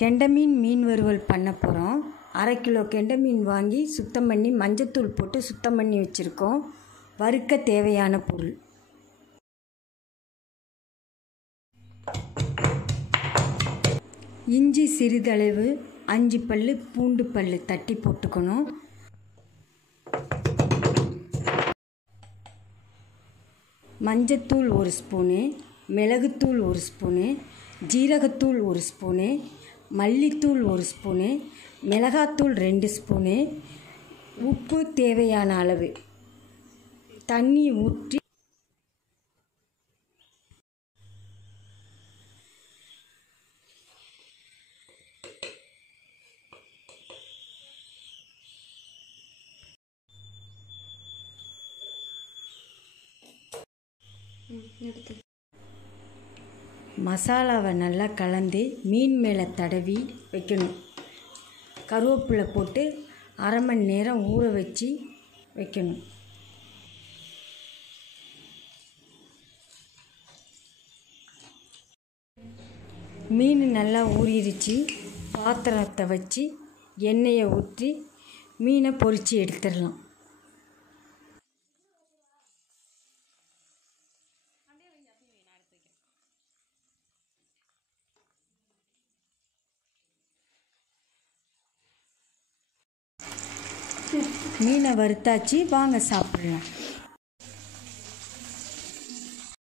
கெண்டை மீன் வறுவல் பண்ண போகிறோம். 1/2 கிலோ கெண்டை மீன் வாங்கி சுத்தம் பண்ணி மஞ்சத்தூள் போட்டு சுத்தம் பண்ணி வச்சுருக்கோம். வறுக்க தேவையான பொருள்: இஞ்சி சிறிதளவு, 5 பல் பூண்டு பல் தட்டி போட்டுக்கணும். மஞ்சத்தூள் 1 ஸ்பூனு, மிளகுத்தூள் 1 ஸ்பூனு, ஜீரகத்தூள் 1 ஸ்பூனு, மல்லித்தூள் 1 ஸ்பூனு, மிளகாத்தூள் 2 ஸ்பூனு, உப்பு தேவையான அளவு, தண்ணி ஊற்றி மசாலாவை நல்லா கலந்து மீன் மேலே தடவி வைக்கணும். கருவேப்பிலை போட்டு 1/2 மணி நேரம் ஊற வச்சு வைக்கணும். மீன் நல்லா ஊறிடுச்சு. பாத்திரத்தை வச்சு எண்ணெயை ஊற்றி மீனை பொரித்து எடுத்துடலாம். மீனை வறுத்தாச்சு, வாங்க சாப்பிடலாம்.